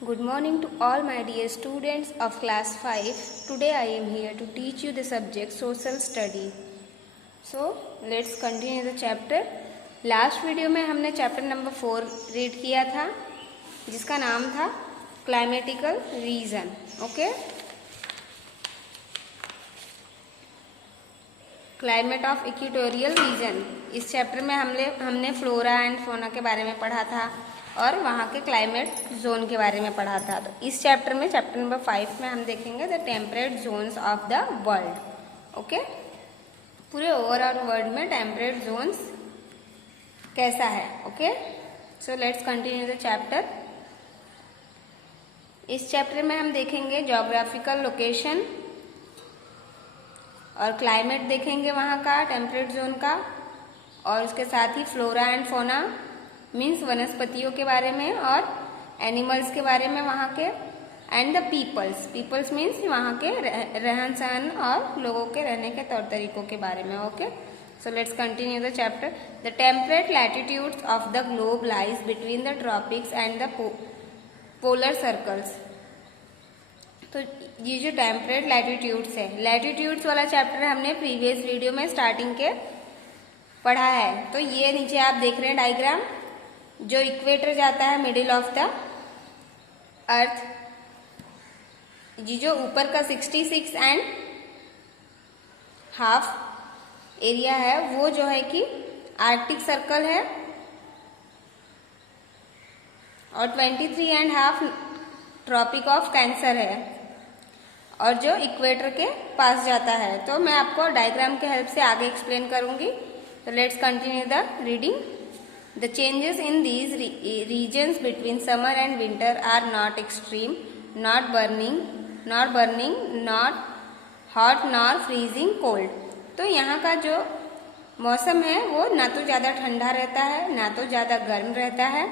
Good morning to all my dear students of class 5. Today I am here to teach you the subject social study. So let's continue the chapter. Last video में हमने chapter number 4 read किया था जिसका नाम था climatical region. Okay, climate of equatorial region. इस chapter में हमने फ्लोरा एंड फोना के बारे में पढ़ा था और वहाँ के क्लाइमेट जोन के बारे में पढ़ा था. तो इस चैप्टर में चैप्टर नंबर 5 में हम देखेंगे the temperate zones of the world. Okay, पूरे ओवरऑल वर्ल्ड में टेम्परेट जोन्स कैसा है. Okay, so let's continue the chapter. इस चैप्टर में हम देखेंगे ज्योग्राफिकल लोकेशन और क्लाइमेट देखेंगे वहाँ का टेम्परेट जोन का, और उसके साथ ही फ्लोरा एंड फोना मीन्स वनस्पतियों के बारे में और एनिमल्स के बारे में वहाँ के, एंड द पीपल्स मीन्स वहाँ के रहन सहन और लोगों के रहने के तौर तरीकों के बारे में. Okay, so let's continue the chapter. The temperate latitudes of the globe lies between the tropics and the polar circles. तो ये जो टेम्परेट लैटिट्यूड्स है, लैटिट्यूड्स वाला चैप्टर हमने प्रीवियस वीडियो में स्टार्टिंग के पढ़ा है. तो ये नीचे आप देख रहे हैं डायग्राम, जो इक्वेटर जाता है मिडिल ऑफ द अर्थ, ये जो ऊपर का 66.5 एरिया है वो जो है कि आर्कटिक सर्कल है, और 23.5 ट्रॉपिक ऑफ कैंसर है, और जो इक्वेटर के पास जाता है. तो मैं आपको डायग्राम के हेल्प से आगे एक्सप्लेन करूंगी. तो let's continue the reading. The changes in these regions between summer and winter are not extreme, not burning, not hot, not freezing cold. तो यहाँ का जो मौसम है वो ना तो ज़्यादा ठंडा रहता है, ना तो ज़्यादा गर्म रहता है,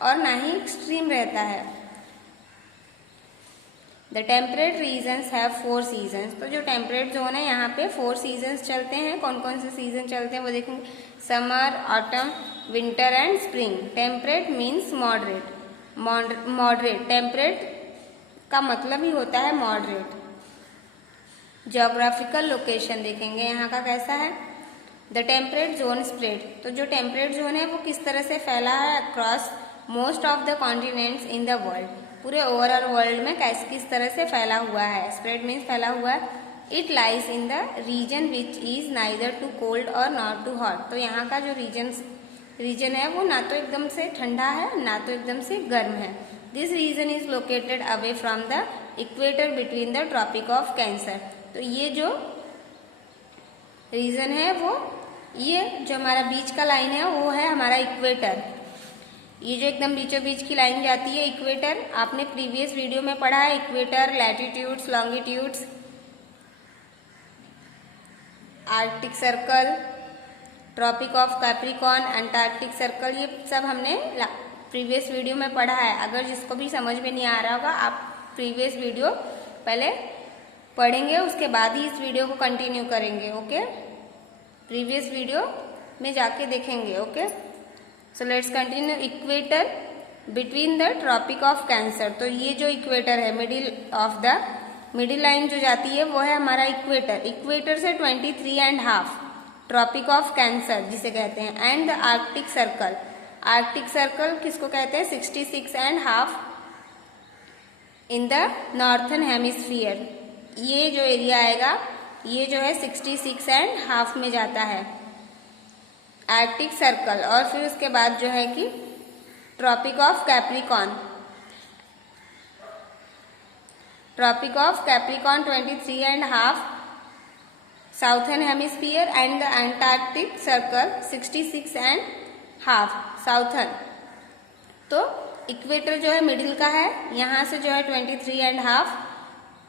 और ना ही एक्सट्रीम रहता है. The temperate regions have 4 seasons. तो जो टेम्परेट जोन है यहाँ पे 4 सीजन्स चलते हैं. कौन कौन से सीजन चलते हैं वो देखेंगे. Summer, autumn, winter and spring. Temperate means moderate. Temperate का मतलब ही होता है मॉडरेट. ज्योग्राफिकल लोकेशन देखेंगे यहाँ का कैसा है. The temperate zone spread. तो जो टेम्परेट जोन है वो किस तरह से फैला है across most of the continents in the world. पूरे ओवरऑल वर्ल्ड में किस तरह से फैला हुआ है. स्प्रेड मीन्स फैला हुआ है. It lies in the region which is neither too cold और नॉट टू हॉट. तो यहाँ का जो रीजन है वो ना तो एकदम से ठंडा है ना तो एकदम से गर्म है. This region is located away from the equator between the tropic of Cancer. तो ये जो रीजन है वो, ये जो हमारा बीच का लाइन है वो है हमारा इक्वेटर. ये जो एकदम बीचों बीच की लाइन जाती है इक्वेटर, आपने प्रीवियस वीडियो में पढ़ा है. Equator, latitudes, longitudes, Arctic Circle, tropic of Capricorn, Antarctic Circle, ये सब हमने प्रीवियस वीडियो में पढ़ा है. अगर जिसको भी समझ में नहीं आ रहा होगा आप प्रीवियस वीडियो पहले पढ़ेंगे, उसके बाद ही इस वीडियो को कंटिन्यू करेंगे. ओके, प्रीवियस वीडियो में जाके देखेंगे. Okay, so let's continue. Equator between the tropic of Cancer. तो ये जो इक्वेटर है, मिडिल लाइन जो जाती है वो है हमारा इक्वेटर. इक्वेटर से 23.5 ट्रॉपिक ऑफ कैंसर जिसे कहते हैं, and the Arctic circle. Arctic circle किसको कहते हैं. 66.5 इन द नॉर्थन हेमिस्फीयर. ये जो एरिया आएगा ये जो है 66.5 में जाता है आर्कटिक सर्कल. और फिर उसके बाद जो है कि tropic of Capricorn. 23.5 southern hemisphere, and the Antarctic Circle 66.5 southern. तो इक्वेटर जो है मिडिल का है, यहाँ से जो है 23.5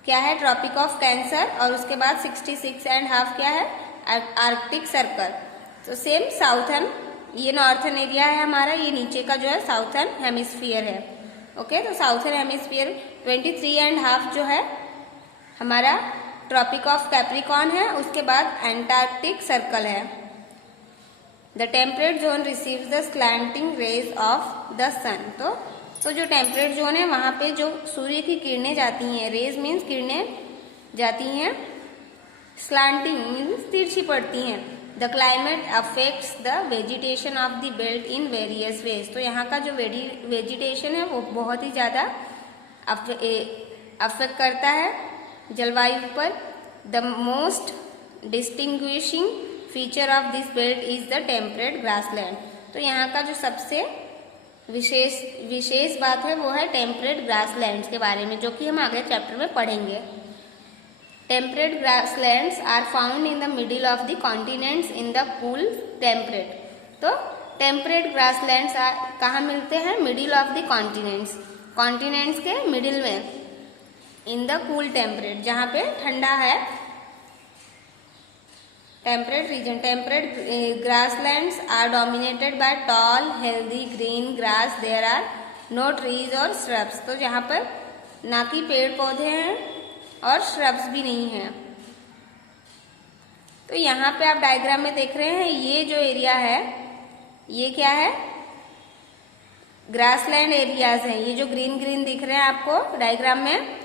क्या है ट्रॉपिक ऑफ कैंसर, और उसके बाद 66.5 क्या है आर्कटिक सर्कल. तो सेम साउथर्न, ये नॉर्थर्न एरिया है हमारा, ये नीचे का जो है साउथर्न हेमिस्फीयर है. ओके, तो साउथर्न हेमिस्फीयर 23.5 जो है हमारा ट्रॉपिक ऑफ कैप्रिकॉर्न है, उसके बाद अंटार्कटिक सर्कल है. The temperate zone receives the slanting rays of the sun. तो तो जो टेम्परेट जोन है वहाँ पे जो सूर्य की किरणें जाती हैं, रेज मीन्स किरणें जाती हैं, स्लांटिंग मीन्स तिरछी पड़ती हैं। The climate affects the vegetation of the belt in various ways. तो यहाँ का जो वेजिटेशन है वो बहुत ही ज़्यादा अफेक्ट करता है जलवायु पर। The most distinguishing feature of this belt is the temperate grassland. तो यहाँ का जो सबसे विशेष बात है वो है टेम्परेट ग्रासलैंड्स के बारे में, जो कि हम आगे चैप्टर में पढ़ेंगे। Temperate grasslands are found in the middle of the continents in the cool temperate. तो टेम्परेट ग्रासलैंड्स कहाँ मिलते हैं? Middle of the continents, continents के मिडिल में। इन द कूल टेम्परेट, जहाँ पे ठंडा है, temperate region. Temperate grasslands are dominated by tall, healthy green grass. There are no trees or shrubs. तो जहाँ पर ना कि पेड़ पौधे हैं और shrubs भी नहीं हैं। तो यहाँ पे आप डायग्राम में देख रहे हैं, ये जो एरिया है ये क्या है? ग्रासलैंड एरियाज हैं। ये जो ग्रीन ग्रीन दिख रहे हैं आपको डायग्राम में,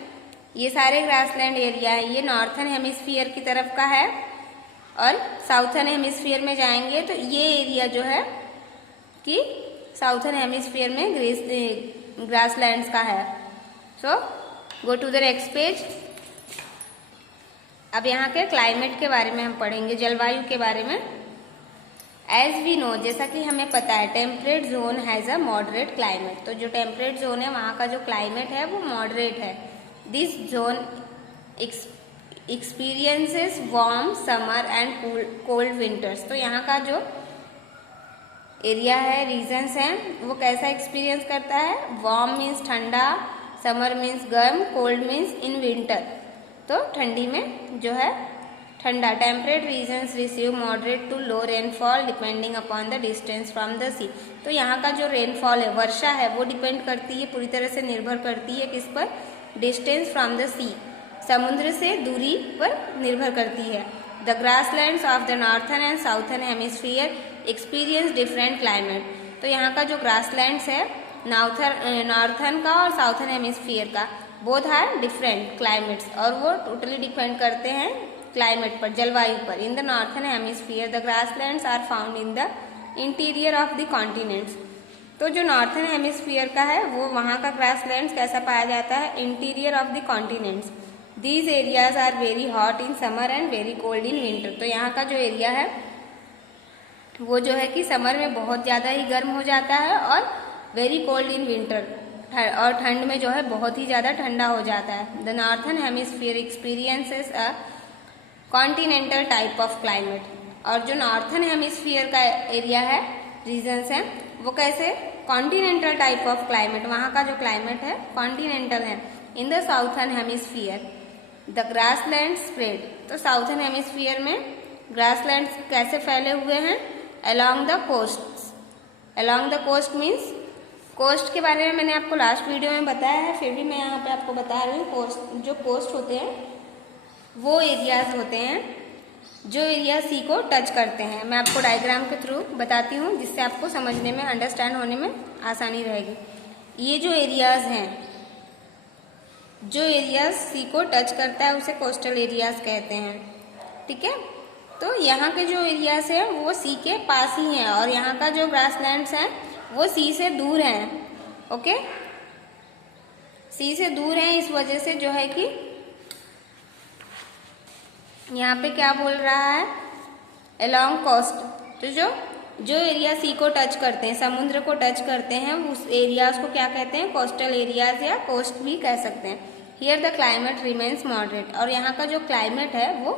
ये सारे ग्रासलैंड एरिया है। ये नॉर्थन हेमिस्फीयर की तरफ का है और साउथर्न हेमिस्फीयर में जाएंगे तो ये एरिया जो है कि साउथर्न हेमिस्फीयर में ग्रासलैंड्स का है। So go to the next page. अब यहाँ के क्लाइमेट के बारे में हम पढ़ेंगे, जलवायु के बारे में। एज वी नो, जैसा कि हमें पता है, temperate zone has a moderate climate. तो जो टेम्परेट जोन है वहाँ का जो क्लाइमेट है वो मॉडरेट है। This zone experiences warm summer and cold winters. तो यहाँ का जो एरिया है, रीजन्स हैं, वो कैसा एक्सपीरियंस करता है? वार्म मीन्स ठंडा, समर मीन्स गर्म, कोल्ड मीन्स इन विंटर, तो ठंडी में जो है ठंडा। Temperate regions receive moderate to low rainfall depending upon the distance from the sea. तो यहाँ का जो रेनफॉल है, वर्षा है, वो डिपेंड करती है, पूरी तरह से निर्भर करती है किस पर? डिस्टेंस फ्रॉम द सी, समुद्र से दूरी पर निर्भर करती है। The grasslands of the northern and southern hemisphere experience different climate. तो यहाँ का जो ग्रासलैंड्स है, नॉर्थन का और साउथर्न हेमिस्फीयर का, बोथ आर डिफरेंट क्लाइमेट्स, और वो टोटली डिपेंड करते हैं क्लाइमेट पर, जलवायु पर। In the northern hemisphere the grasslands are found in the interior of the continents. तो जो नॉर्थन हेमिस्फीयर का है वो वहाँ का ग्रासलैंड्स कैसा पाया जाता है? Interior of the continents. These areas are very hot in summer and very cold in winter। तो यहाँ का जो एरिया है वो जो है कि समर में बहुत ज़्यादा ही गर्म हो जाता है और वेरी कोल्ड इन विंटर, और ठंड में जो है बहुत ही ज़्यादा ठंडा हो जाता है। The northern hemisphere experiences a continental type of climate. और जो नॉर्थन हेमिस्फीयर का एरिया है, रीजन्स हैं, वो कैसे? Continental type of climate. वहाँ का जो क्लाइमेट है कॉन्टिनेंटल है। In the southern hemisphere the grassland spread. तो साउथर्न हेमिस्फीयर में ग्रासलैंड कैसे फैले हुए हैं? Along the coast. Along the coast means, coast के बारे में मैंने आपको लास्ट वीडियो में बताया है, फिर भी मैं यहाँ पे आपको बता रही हूँ। कोस्ट, जो कोस्ट होते हैं वो एरियाज होते हैं जो एरिया सी को टच करते हैं। मैं आपको डायग्राम के थ्रू बताती हूँ जिससे आपको समझने में, अंडरस्टैंड होने में आसानी रहेगी। ये जो एरियाज हैं, जो एरियाज सी को टच करता है उसे कोस्टल एरियाज कहते हैं, ठीक है। तो यहाँ के जो एरियाज हैं वो सी के पास ही हैं, और यहाँ का जो ग्रासलैंड्स हैं वो सी से दूर हैं, ओके। सी से दूर हैं, इस वजह से जो है कि यहाँ पे क्या बोल रहा है? Along coast. तो जो एरिया सी को टच करते हैं, समुद्र को टच करते हैं, उस एरियाज को क्या कहते हैं? कोस्टल एरियाज या कोस्ट भी कह सकते हैं। Here the climate remains moderate. और यहाँ का जो क्लाइमेट है वो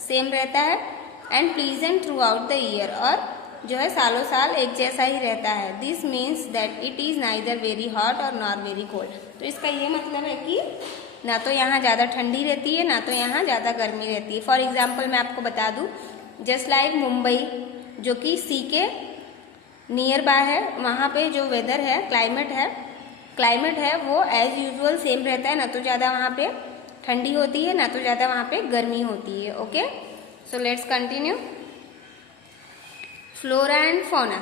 सेम रहता है, and pleasant through out the year, और जो है सालों साल एक जैसा ही रहता है। This means that it is neither very hot और नॉर वेरी कोल्ड। तो इसका ये मतलब है कि ना तो यहाँ ज़्यादा ठंडी रहती है, ना तो यहाँ ज़्यादा गर्मी रहती है। फॉर एग्जाम्पल मैं आपको बता दूँ, जस्ट लाइक मुंबई जो कि सी के नियर बाय है, वहाँ पे जो वेदर है, क्लाइमेट है वो एज यूजुअल सेम रहता है। ना तो ज़्यादा वहाँ पे ठंडी होती है, ना तो ज़्यादा वहाँ पे गर्मी होती है, okay. So let's continue. Flora and fauna.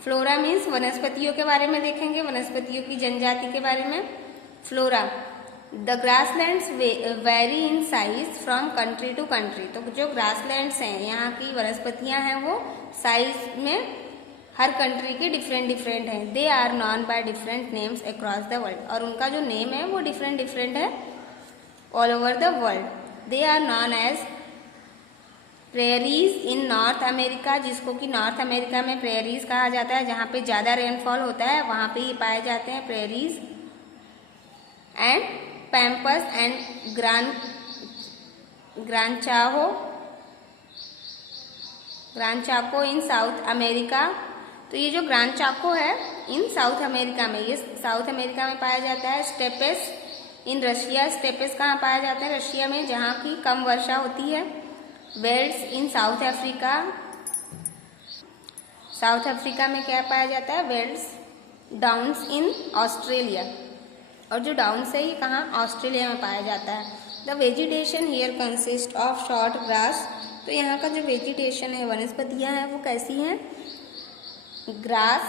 Flora means वनस्पतियों के बारे में देखेंगे, वनस्पतियों की जनजाति के बारे में। Flora, the grasslands vary in size from country to country. तो जो ग्रासलैंड्स हैं, यहाँ की वनस्पतियाँ हैं, वो साइज में हर कंट्री के डिफरेंट डिफरेंट हैं। They are known by different names across the world, और उनका जो नेम है वो डिफरेंट डिफरेंट है all over the world. They are known as prairies in North America, जिसको कि नॉर्थ अमेरिका में प्रेरीज कहा जाता है, जहाँ पे ज़्यादा रेनफॉल होता है वहाँ पे ये पाए जाते हैं prairies. And pampas and Gran Chaco in South America. तो ये जो ग्रान चाको है इन साउथ अमेरिका में, ये साउथ अमेरिका में पाया जाता है। स्टेपेस इन रशिया, स्टेपेस कहाँ पाया जाता है? रशिया में, जहाँ की कम वर्षा होती है। वेल्ड्स इन साउथ अफ्रीका, साउथ अफ्रीका में क्या पाया जाता है? वेल्ड्स। डाउन्स इन ऑस्ट्रेलिया, और जो डाउन्स है ये कहाँ? ऑस्ट्रेलिया में पाया जाता है। The vegetation here consist of short grass. तो यहाँ का जो वेजिटेशन है, वनस्पतियाँ हैं, वो कैसी हैं? Grass,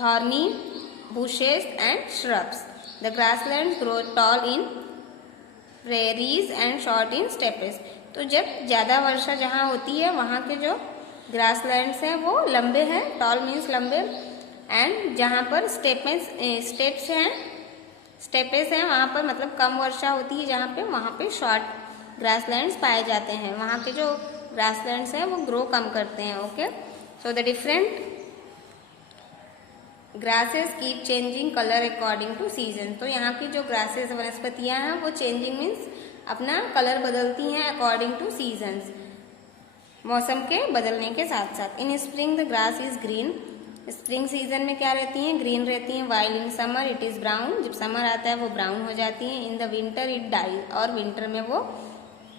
thorny bushes and shrubs. The grassland grow tall in prairies and short in steppes. तो जब ज़्यादा वर्षा जहाँ होती है वहाँ के जो ग्रासलैंड्स हैं वो लंबे हैं, टॉल मीन्स लंबे, एंड जहाँ पर स्टेप्स हैं वहाँ पर मतलब कम वर्षा होती है, जहाँ पे वहाँ पे शॉर्ट ग्रासलैंड्स पाए जाते हैं। वहाँ के जो ग्रासलैंड्स हैं वो ग्रो कम करते हैं। Okay, so the different grasses keep changing colour according to season. तो यहाँ की जो ग्रासेस वनस्पतियाँ हैं वो चेंजिंग मीन्स अपना कलर बदलती हैं अकॉर्डिंग टू सीजन्स, मौसम के बदलने के साथ साथ। In spring the grass is green, spring season में क्या रहती हैं? ग्रीन रहती हैं। While in summer it is brown, जब समर आता है वो ब्राउन हो जाती हैं। In the winter it die, और विंटर में वो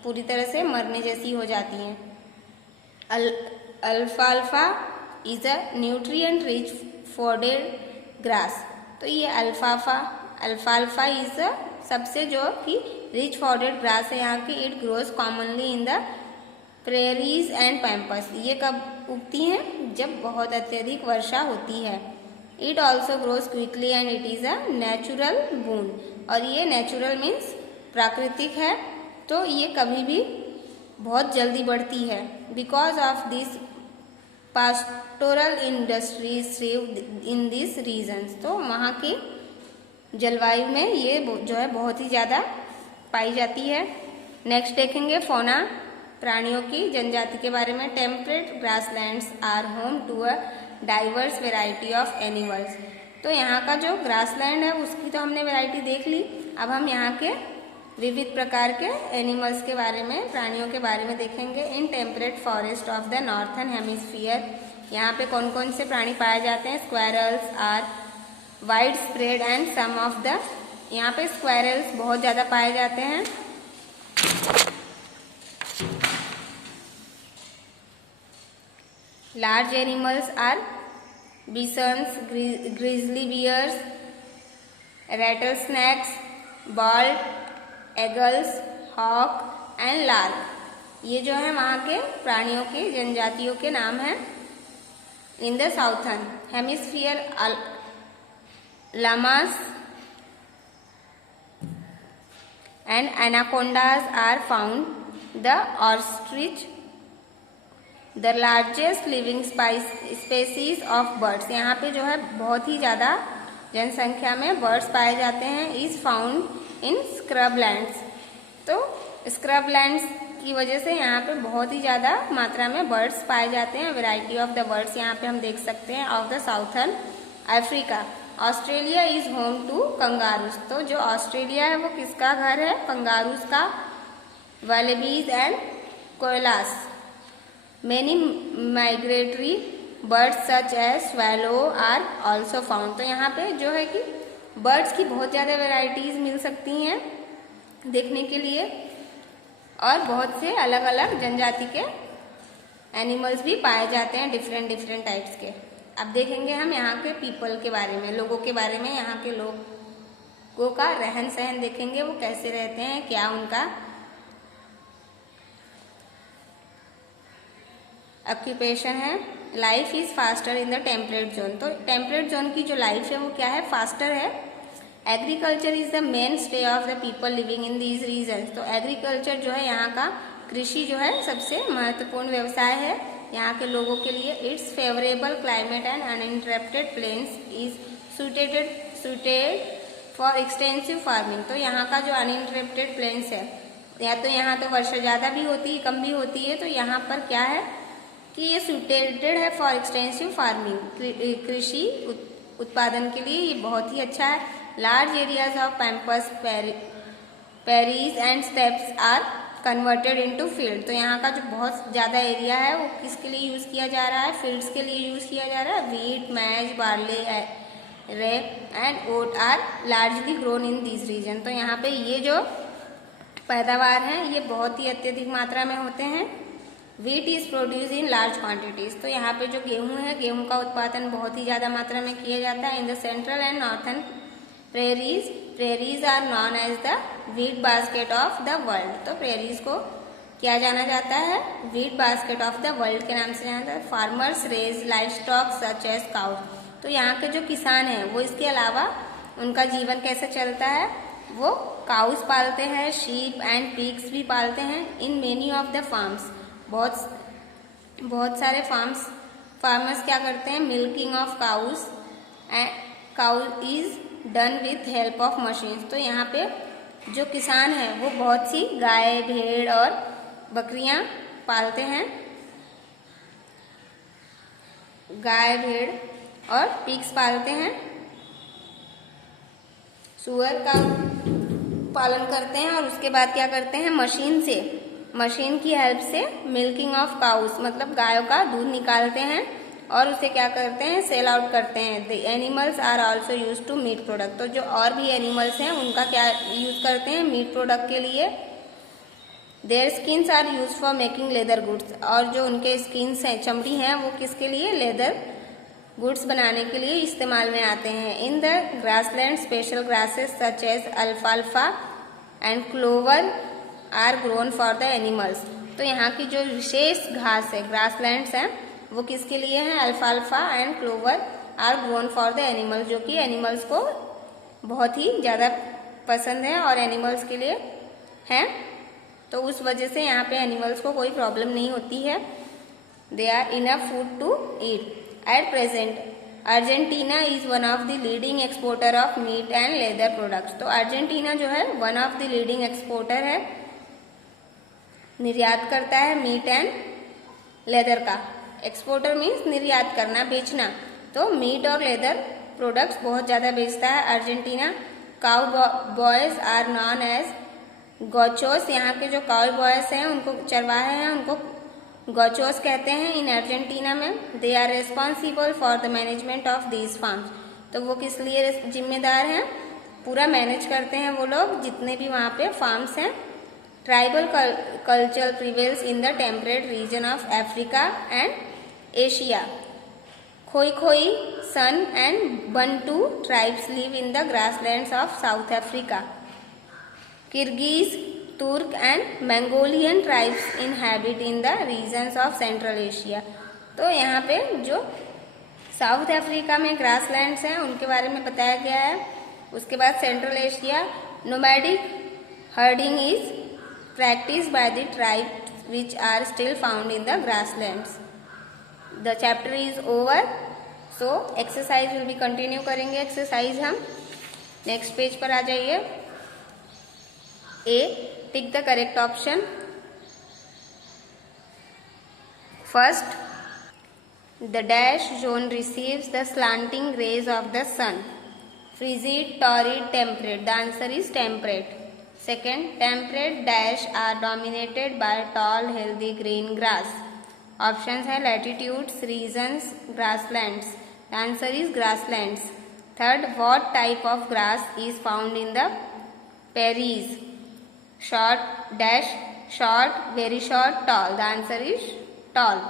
पूरी तरह से मरने जैसी हो जाती हैं। अल्फाल्फा is a nutrient rich फोडेड grass. तो ये अल्फाल्फा इज सबसे जो कि रिच फोडेड ग्रास है यहाँ की। It grows commonly in the prairies and pampas. ये कब उगती हैं? जब बहुत अत्यधिक वर्षा होती है। It also grows quickly and it is a natural boon, और ये नेचुरल मीन्स प्राकृतिक है, तो ये कभी भी बहुत जल्दी बढ़ती है। Because of this pastoral industries in this regions. तो वहाँ की जलवायु में ये जो है बहुत ही ज़्यादा पाई जाती है। नेक्स्ट देखेंगे फौना, प्राणियों की जनजाति के बारे में। Temperate grasslands are home to a diverse variety of animals. तो यहाँ का जो ग्रासलैंड है उसकी तो हमने वैरायटी देख ली। अब हम यहाँ के विविध प्रकार के एनिमल्स के बारे में, प्राणियों के बारे में देखेंगे। In temperate forest of the northern hemisphere, यहाँ पे कौन कौन से प्राणी पाए जाते हैं? Squirrels are wide spread and some of the, यहाँ पे स्क्वायरल्स बहुत ज़्यादा पाए जाते हैं। Large animals are bisons, grizzly bears, rattlesnakes, bald eagles, hawk and lark. ये जो है वहाँ के प्राणियों के जनजातियों के नाम हैं। In the southern hemisphere llamas and anacondas are found. The ostrich, the largest living species of birds, यहाँ पे जो है बहुत ही ज़्यादा जनसंख्या में बर्ड्स पाए जाते हैं। Is found in scrublands. तो स्क्रबलैंड्स की वजह से यहाँ पे बहुत ही ज़्यादा मात्रा में बर्ड्स पाए जाते हैं। वैरायटी ऑफ द बर्ड्स यहाँ पे हम देख सकते हैं। Of the southern Africa, Australia is home to kangaroos. तो जो ऑस्ट्रेलिया है वो किसका घर है? कंगारूस का। Wallabies and koalas, many migratory birds such as swallow are also found. तो यहाँ पे जो है कि बर्ड्स की बहुत ज़्यादा वेराइटीज मिल सकती हैं देखने के लिए, और बहुत से अलग अलग जनजाति के एनिमल्स भी पाए जाते हैं, डिफरेंट डिफरेंट टाइप्स के। अब देखेंगे हम यहाँ के पीपल के बारे में, लोगों के बारे में। यहाँ के लोगों का रहन सहन देखेंगे, वो कैसे रहते हैं, क्या उनका ऑक्यूपेशन है। Life is faster in the temperate zone. तो टेम्परेट जोन की जो लाइफ है वो क्या है, फास्टर है। Agriculture is the main stay of the people living in these regions. तो एग्रीकल्चर जो है यहाँ का, कृषि जो है सबसे महत्वपूर्ण व्यवसाय है यहाँ के लोगों के लिए। Its favourable climate and uninterrupted plains is suited for extensive farming. तो यहाँ का जो अनइंटरप्टेड प्लेन्स है, या तो यहाँ तो वर्षा ज़्यादा भी होती है कम भी होती है, तो यहाँ पर क्या है कि ये सुटेटेड है फॉर एक्सटेंसिव फार्मिंग, कृषि उत्पादन के लिए ये बहुत ही अच्छा है। Large areas of pampas, prairies and steppes are converted into field. तो यहाँ का जो बहुत ज़्यादा एरिया है वो किसके लिए यूज़ किया जा रहा है, फील्ड्स के लिए यूज़ किया जा रहा है। Wheat, maize, barley, rape and oat are largely grown in this region. तो यहाँ पे ये जो पैदावार हैं ये बहुत ही अत्यधिक मात्रा में होते हैं। Wheat is produce in large quantities. तो यहाँ पे जो गेहूं है, गेहूं का उत्पादन बहुत ही ज़्यादा मात्रा में किया जाता है। In the central and northern prairies are known as the wheat basket of the world. तो प्रेरीज को क्या जाना जाता है, wheat basket of the world के नाम से जाना जाता है। Farmers raise livestock such as cow. तो यहाँ के जो किसान हैं वो इसके अलावा उनका जीवन कैसे चलता है, वो काउस पालते हैं, शीप एंड पिग्स भी पालते हैं। In many of the farms, बहुत सारे फार्मर्स क्या करते हैं, milking of cows and cow is done with help of machines. तो यहाँ पे जो किसान हैं वो बहुत सी गाय, भेड़ और बकरियां पालते हैं, गाय, भेड़ और पिग्स पालते हैं, सुअर का पालन करते हैं। और उसके बाद क्या करते हैं, मशीन की हेल्प से मिल्किंग ऑफ काउस, मतलब गायों का दूध निकालते हैं और उसे क्या करते हैं, सेल आउट करते हैं। The animals are also use to meat product. तो जो और भी एनिमल्स हैं उनका क्या यूज करते हैं, मीट प्रोडक्ट के लिए। Their skins are use for making leather goods. और जो उनके स्किन्स हैं, चमड़ी हैं, वो किसके लिए, लेदर गुड्स बनाने के लिए इस्तेमाल में आते हैं। In the grassland special grasses such as अल्फाल्फा and clover are grown for the animals. तो यहाँ की जो विशेष घास है, ग्रासलैंड्स हैं, वो किसके लिए हैं, अल्फाल्फा and clover are grown for the animals, जो कि एनिमल्स को बहुत ही ज़्यादा पसंद है और एनिमल्स के लिए हैं। तो उस वजह से यहाँ पे एनिमल्स को कोई प्रॉब्लम नहीं होती है। They are enough food to eat. At present Argentina is one of the leading exporter of meat and leather products. तो अर्जेंटीना जो है one of the leading exporter है, निर्यात करता है मीट एंड लेदर का। एक्सपोर्टर मीन्स निर्यात करना, बेचना। तो मीट और लेदर प्रोडक्ट्स बहुत ज़्यादा बेचता है Argentina. Cowboys are known as gauchos. यहाँ के जो काउ बॉयज हैं, उनको चरवाहे हैं, उनको गौचोस कहते हैं इन अर्जेंटीना में। They are responsible for the management of these farms. तो वो किस लिए जिम्मेदार हैं, पूरा मैनेज करते हैं वो लोग जितने भी वहाँ पे फार्म्स हैं। Tribal culture prevails in the temperate region of Africa and Asia. Khoi, San and Bantu tribes live in the grasslands of South Africa. Kirghiz, Turk and Mongolian tribes inhabit in the regions of Central Asia. तो यहाँ पे जो south Africa में grasslands हैं उनके बारे में बताया गया है। उसके बाद central Asia, nomadic herding is practiced by the tribes which are still found in the grasslands. The chapter is over. So exercise will be continue करेंगे। एक्सरसाइज हम नेक्स्ट पेज पर आ जाइए। A, tick the correct option. First, the dash zone receives the slanting rays of the sun. Frigid, torrid, temperate. The answer is temperate. Second, temperate dash are dominated by tall healthy green grass. Options है latitudes, regions, grasslands. The answer is grasslands. Third, what type of grass is found in the prairies? Short dash, short, very short, tall. The answer is tall.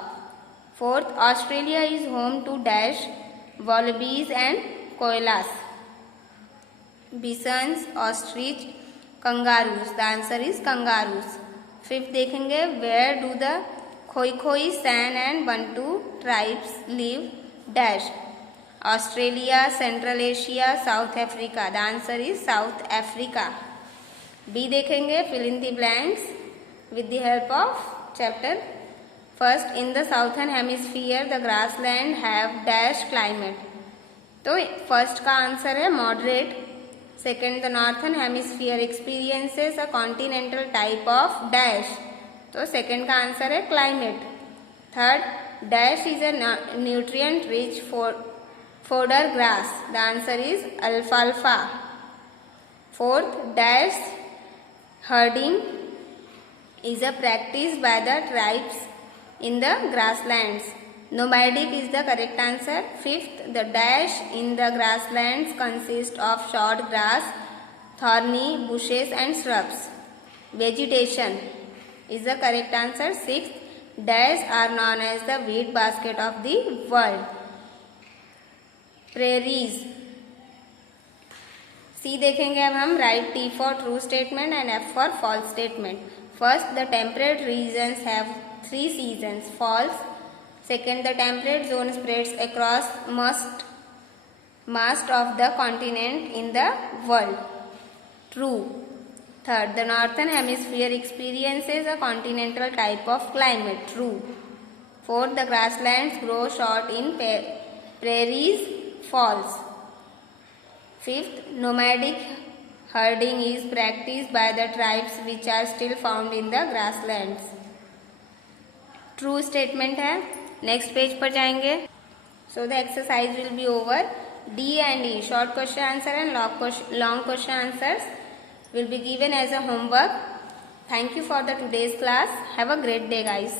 Fourth, Australia is home to dash wallabies and koalas. Bisons, ostrich, kangaroos. The answer is kangaroos. Fifth देखेंगे, where do the Khoikhoi, San and Bantu tribes live dash. Australia, Central Asia, South Africa. The answer is South Africa. B देखेंगे, fill in the blanks with the help of chapter. First, in the southern hemisphere, the grassland have dash climate. तो first का answer है moderate. Second, the northern hemisphere experiences a continental type of dash. तो second का answer है climate. Third, dash is a nutrient rich fodder grass. The answer is अल्फाल्फा. Fourth, dash herding is a practice by the tribes in the grasslands. Nomadic is the correct answer. Fifth, the dash in the grasslands consist of short grass, thorny bushes and shrubs. Vegetation is the correct answer. Sixth, dash are known as the wheat basket of the world. Prairies. C देखेंगे अब हम. Right T for true statement and F for false statement. First, the temperate regions have 3 seasons. False. Second, the temperate zone spreads across most of the continent in the world. True. Third, the northern hemisphere experiences a continental type of climate. True. Fourth, the grasslands grow short in prairies. False. Fifth, nomadic herding is practiced by the tribes which are still found in the grasslands. True statement है. Next page पर जाएंगे. So the exercise will be over. D and E short question answer and long question answers will be given as a homework. Thank you for the today's class. Have a great day, guys.